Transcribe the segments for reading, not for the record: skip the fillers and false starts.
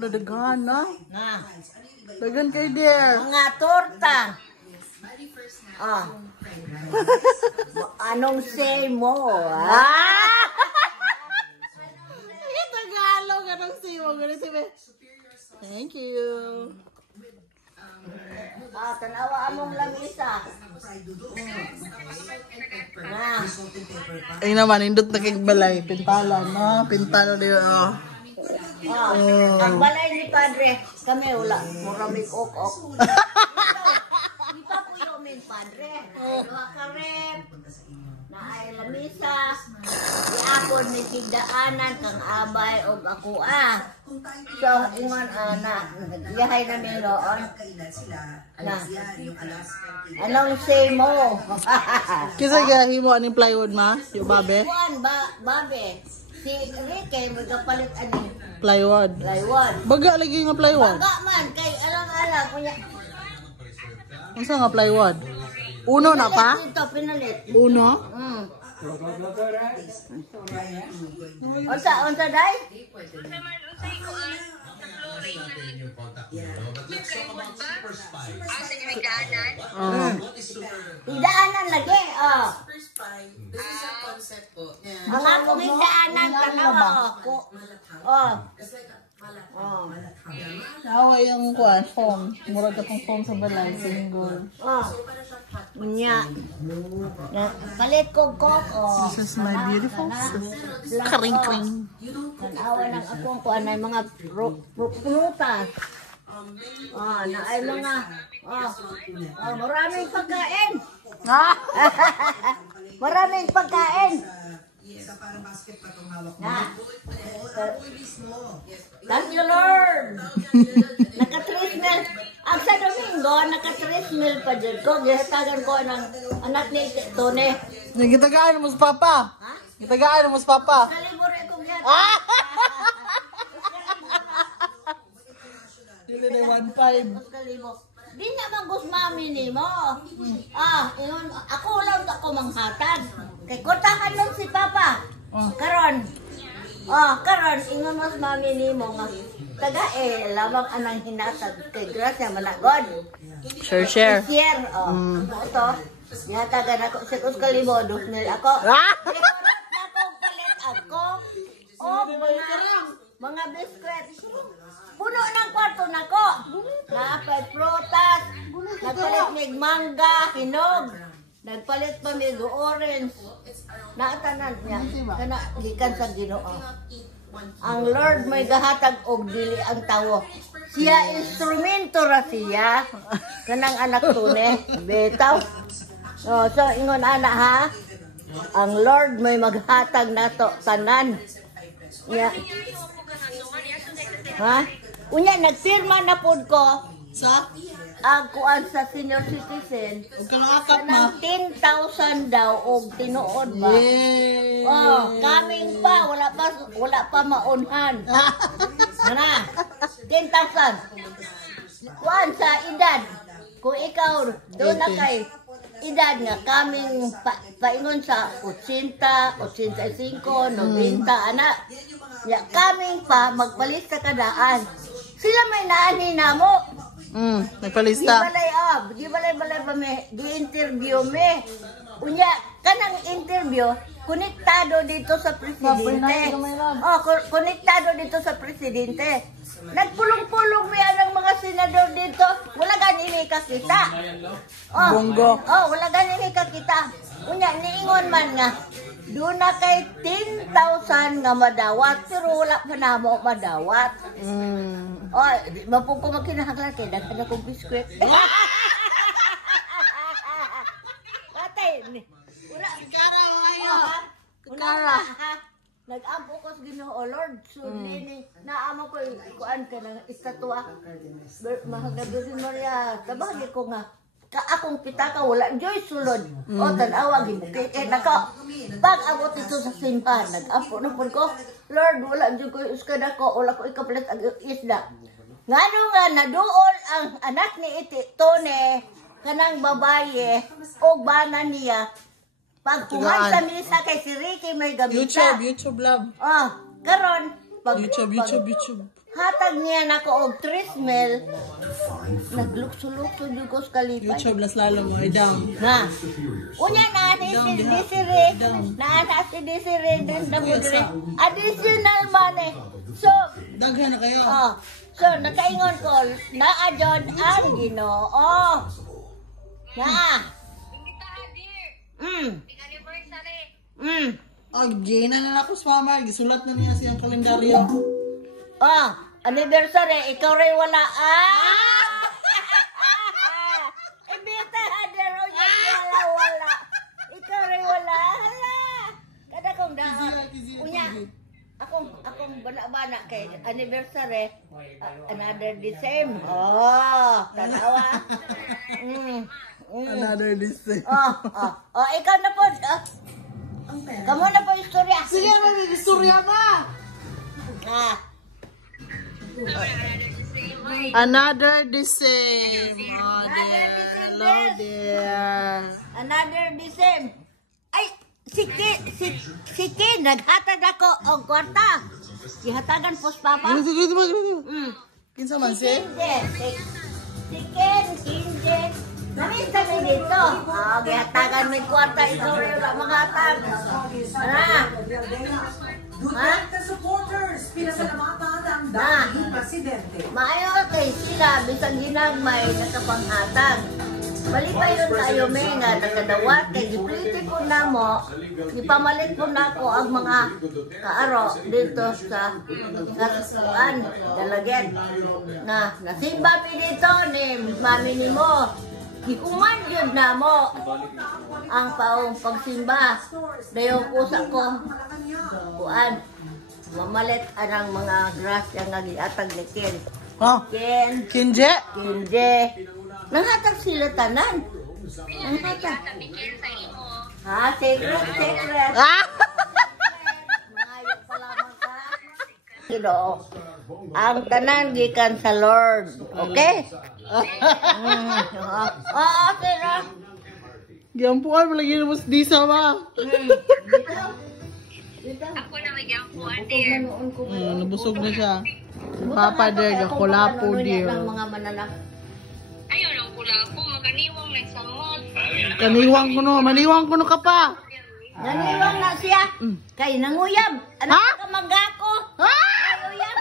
Dadagan na. Na. Dagan kay dear. Mga torta. Anong say mo? Tagalog. Anong say mo? Thank you. Tanawa among lamisa. Ay naman, indot na kay balay. Pintala, no? Pintala niyo. Ang balay ni Padre, kami wala. Muramig ok-ok. Di pa po yung min Padre. Luha ka rin. Na ay lamisa. Di ako ni tigdaanan kang abay o ako So, ingon na, yahay namin noon. Na, anong say mo? Kisa gahi mo aning plywood ma? Yung babe? Babe. Si Ricky, magkapalit ani. Plywood. Baga lagi nga plywood. Baga man, kay alang-alang. Ano sa nga plywood? Uno na pa? Ito, pinalit. Uno? Unsa day? Higdaanan lagi, This is a concept po. Ang akong higdaanan, tanawa ako. Ako yung kuwan, foam. Murag akong foam sa balay, single. Nya. Palit ko koko. This is my beautiful kring-kring. Tanawa ng akong kuwan ay mga prutas. Na ay mga maraming pagkain. Maraming pagkain. Thank you, Lord. Naka-3 mil. Ang sa Domingo, naka-3 mil pa dyan ko. Gihatagan ko ng anak ni Tone. Gitagaan mo sa papa. Gitagaan mo sa papa. Kalibore ko yan. Dili na 1.5. Di naman gusto mami ni mo. Ingon, ako lang ako manghatag. Kay kotahan lang si Papa. Karon. Karon, ingon mas mami ni mo nga. Taga lamang anang hinatag kay Gracia Managod. Share. Share. Ito. Hinatagan ako. Si Kuskalibo, 2,000 ako. Sikurot na akong palit ako. Mga biskwit. Puno ng kwarto na ko. Naapay prutas. Nagpalit mig mangga, hinog. Nagpalit pa mig orange. Naatanan niya. Kana gikan sa Ginoo. Ang Lord may gahatag og dili ang tawo. Siya instrumento ra siya. Kanang anak tune. Betaw. So ingon ana ha. Ang Lord may maghatag nato tanan. Unya, nagpirma na po ko sa ang kuan sa senior citizen. Kanang 10,000 daw og tinuod ba? Coming pa, wala pa maunhan. Ana, 10,000. Kuan sa edad. Kung ikaw doon na kay edad nga kaming paingon sa 80, 85, 90 ana. Ya kaming pa magpalit sa kadaan. Sila may naani na mo. Nagpalista. Di balay ba me gi-interview me. Unya kanang interview konektado dito sa presidente. Konektado dito sa presidente. Nagpulong-pulong mi ang mga senador dito. Wala gani kakita. Bongo. Wala gani kakita. Unya niingon man nga doon na kay 10,000 nga madawat pero wala pa na mo madawat. Di mapong ko makinahanglan kay daghan akong biskwit. Patay. Wala. Kara ayo. Kara. Nag-ampo ko sa Ginoo, Lord. So, naamo ko kuan ka ng estatwa. Mahagabirin Maria. Tabagi ko nga. Akong pitaka wala joy sulod. Tanawa gibukit nako. Pag abot ito sa simbahan, nag-ampo na pud ko. Lord, wala joy ko iskada ko, wala ko ikapalit ang isda. Ngano nga naduol ang anak ni Tone kanang babaye o bana niya. Pag kuman sa misa kay si Ricky may gamita. YouTube love. Karon pag YouTube. Hatag niya na ko og trismel. Naglukso-lukso yung ko sa kalipay. YouTube las lalo mo, down. Na. Unya na ni si Desiree. Na si Desiree din na mo dire. Additional money. So, Daghan na kayo. so nakaingon ko na adyon ang Ginoo. Na. Gina na ako sa mama. Gisulat na niya siyang kalendaryo. Anniversary, ikaw rin wala. Ibita, hadero niya, wala. Ikaw rin wala. Hala. Kada kong daan. Unya, akong bana-bana kay anniversary, another December. Tanawa. Another list. Ikaw na po. Kamu na po istorya. Sige, may istorya pa. Another the same. Oh, dear. Hello, dear. Another December. Ay, si Ken, naghatag ako og kwarta. Gihatagan po sa papa. Kinsa man si? Si Ken, Kinje. Namita mi dito. Gihatagan may kwarta. Ikaw rin wala maghatag. Duterte supporters, pinasalamatan ang dating presidente. Maayo kay sila, bisang ginagmay, nakapanghatag. Balik pa yun tayo, may nga, nakadawat, kay gipliti ko na mo, ipamalit ko na ko ang mga kaaro dito sa kasukuan, dalagyan. Nasimba mi dito ni mami ni mo. Ikuman yun na mo ang paong pagsimba. Dayo pusa ko. Kuan. Mamalit anang mga grasya nga giatag ni Ken. Ken. Kinje? Kinje. Nanghatag sila tanan. Nanghatag. Secret. Mayo pa lamang ka. Ginoo. Ang tanan gikan sa Lord. Okay? Sira. Giampuan mo lagi mo di sama. Ako na may gampuan, dear. Nabusog na siya. Papa dear, gakulapo dear. Ng mga mananak. Ayaw lang pula ako, maganiwang na samot. Maniwang ko no ka pa. Naniwang na siya. Kay nanguyab. Anak ka magako. Nanguyab.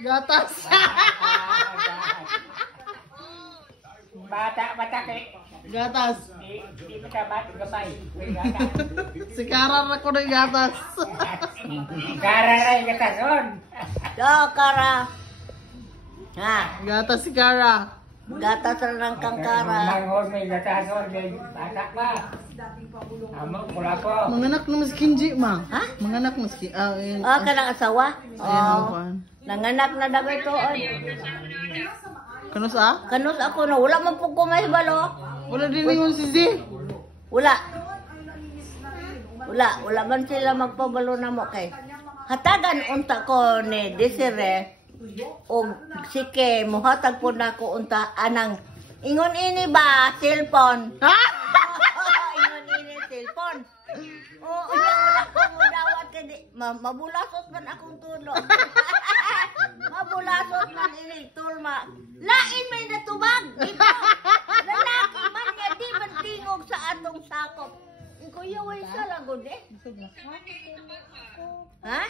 Gatas. Bata kay Gatas. di kita bata gamay. Si Karan ako na yung gatas. Kararay gatason. Kara. Gatas si Kara. Gatas na ng kangkara. Manghon may gatason kay bata pa. Amo pula ko. Manganak na mas Kinji, ma. Manganak mas Kinji. Kanang asawa? Ayan, Nanganak na daw ito. Kanus ah? Kanus ako na. Wala man po kumahibalo. Wala din yung si Z. Wala man sila magpabalo na mo kay. Hatagan unta ko ni Desiree o sike muhatag po na ko unta anang ingon ini ba cellphone. Ingon ini cellphone. Wala ko mo dawat kay di mabulasot man akong tulo. Mabulasot man ini tulma. Lain may natubag. Lalaki man niya di man tingog sa atong sakop. Kuya, way sa lagod eh. Ha?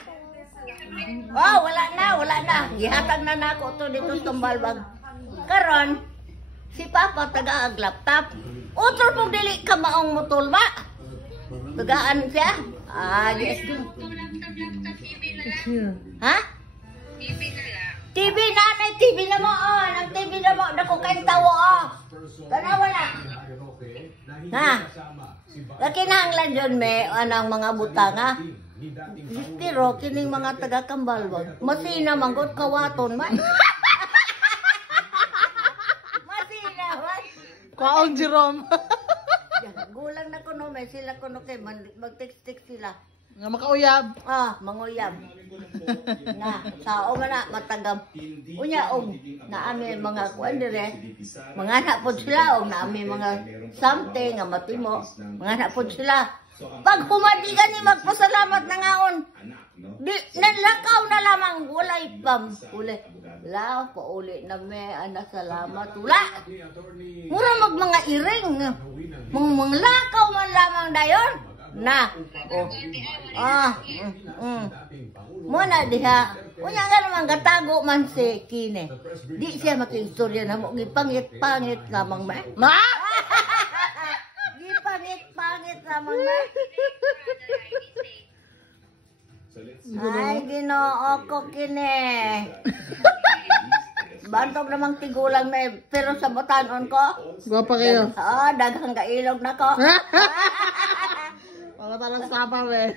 Wala na. Gihatag na nako to dito sa Tumbalbag. Karon, si Papa taga-ag laptop. Utol pong dili ka maong mutulba. Tagaan siya. Yes. Ha? TV na mo. Ang TV na mo. Dako kayong tawo. Tanawa na. Ha? Nakinahanglan dyan may anang mga butanga. Pero kining mga taga-Kambalwag, masina manggot kawaton man. Masina man. Kwaong Jerome. Gulang na kuno may sila kuno kay mag-text sila. Nga makauyab. Manguyab. Na, sao man na, matagam. Unya, na amin mga kuan dire, mga anak po sila, na amin mga something, nga matimo, mga anak po sila. Pag humadigan ni magpasalamat na ngaon, di, nalakaw na lamang, walay pam, uli. Lao, pauli na may, anak salamat, wala. Mura mga iring, mga lakaw man lamang dayon. Na, muna diha. Unya nga naman gatago man si Kine. Di siya makiistorya na mo. Gipangit-pangit lamang ma. Gipangit-pangit lamang ma. Ay, Ginoo ko Kine. Bantog namang tigulang na pero sa butanon ko. Gwapa kayo. Daghang kailog na ko. Mga talang sapa, be.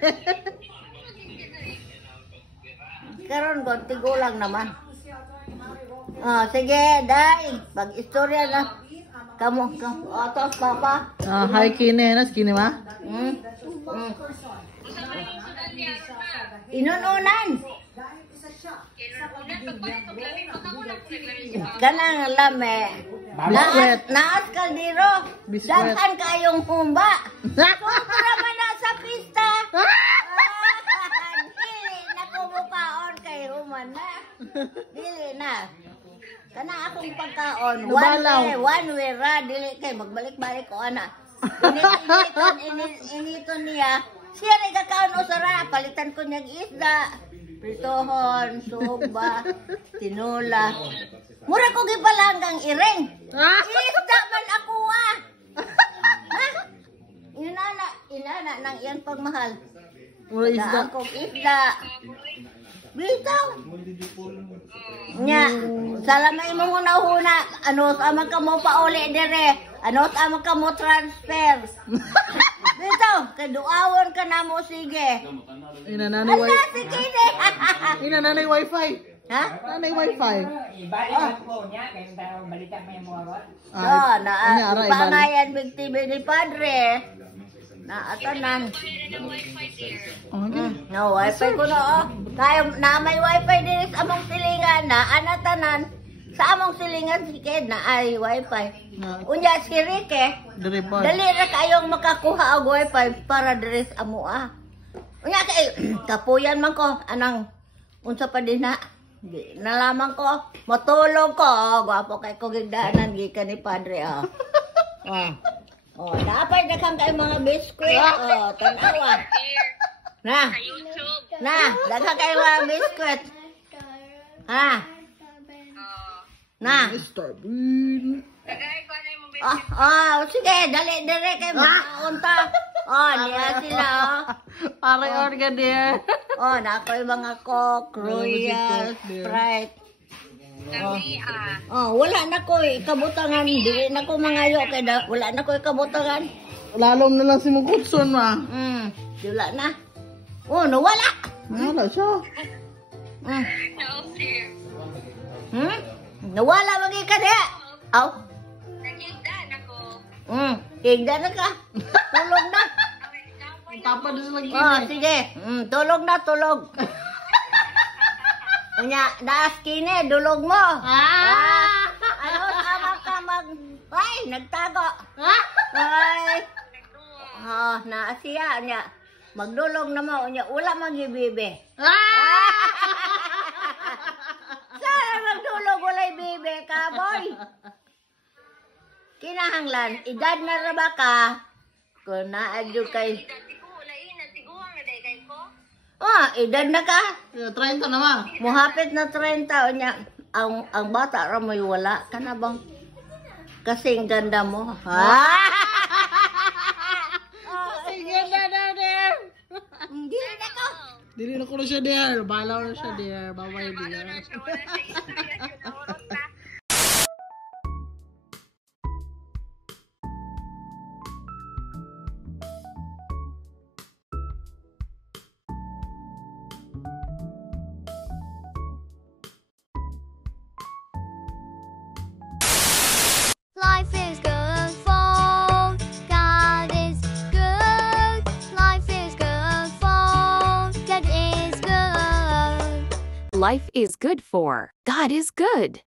Karon ko, tigulang naman. Sige, day. Pag-istorya na. Kamu. Atos, papa. Hi, Kine. Nas, Kine, ma? Inununan. Kanang lame. Naas kaldero. Daghan kayong humba. Kumpara man na sa pista. Dili na kumukaon kay human na. Dili na. Kana akong pagkaon. One way ra. Dili kay magbalik-balik ko ana. Initon niya. Siya rin kakaon usara. Palitan ko niyang isda. Pritohon, suba, tinula. Mura ko gipalanggang iring. Isda man ako Inana nang iyang pagmahal. Mura isda. Akong isda. Bitaw. Nya, salamay mo muna huna. Ano sa man ka mo pauli dire? Ano sa man ka mo transfer? Bitaw, kaduawon ka na mo sige. Inananay wifi. Inananay wifi. Ha? Nanay wifi. Ibalik ko niya, kaya tayo balikan mo yung mga rot. Pangayan big TV ni Padre. Naatanan. No, wifi ko na Kaya na may wifi din sa among silingan na anatanan. Sa among silingan si Ked na ay wifi. Unya si Rike. Dali ra kayong makakuha og wifi para diri sa amo Unya kay kapuyan man ko anang unsa pa din na. Di nalaman ko matulog ko. Gwapo kay ko gigdaanan gikan ni Padre dapat na kang kayo mga biskuit. Tanawa. Na. Daghang kayo mga biskuit. Na. Sige, dali kay makaunta. Niya sila. Pare organ dia. Na ako yung mga Coke, Royal, Sprite. Wala na ko kabutangan. Di na ko mangayo kay wala na ko kabutangan. Lalom na lang si Mugutson, ma. Wala na. Nawala. Wala siya. Nawala magi ka diha. Nakigdan ako. Higda na ka. Tulog na. Tapa din sila Sige. Tulog na, tulog. Unya, daas Kine, dulog mo. Ano sama ka ay, nagtago. Ay. Naasiya unya. Magdulog na mo unya, wala magibibe. Sana magdulog walay bibe ka, boy. Kinahanglan, edad na ra ba ka? Kung naadyo kay edad na ka? 30 na, ma. Muhapit na 30 unya. Ang bata ra may wala ka na bang? Kasing ganda mo. Kasing ganda na, dear. Dili na ko. Dili na ko na siya, dear. Balaw na siya, dear. Bye-bye, dear. Life is good for God is good. Life is good for life is good for. God is good.